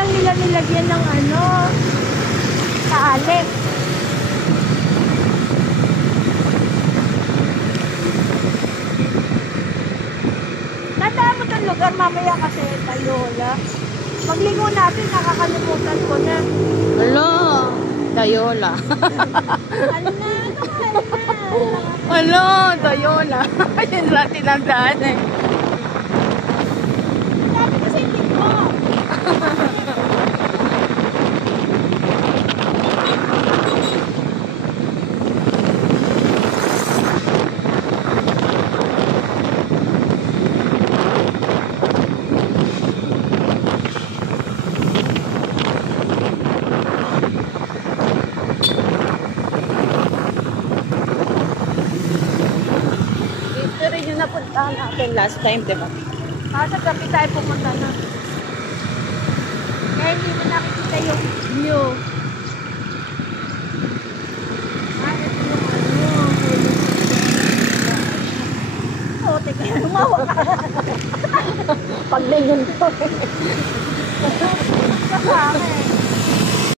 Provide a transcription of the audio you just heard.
lang nila nilagyan ng ano, kaalik. Tandaan mo itong lugar mamaya kasi Tayola. Pagligo natin, nakakalimutan ko na. Hello, Tayola. Ano na? Hello, Tayola. Yan lang tinandaan eh. Dami kasi hindi ko. Ito rin yung napuntahan natin last time, diba? Sa gabi tayo pumunta na. Kaya hindi mo nakikita yung view. Ito yung ano. Oo, teka, lumawa ka. Paglingon ko. Kasama eh.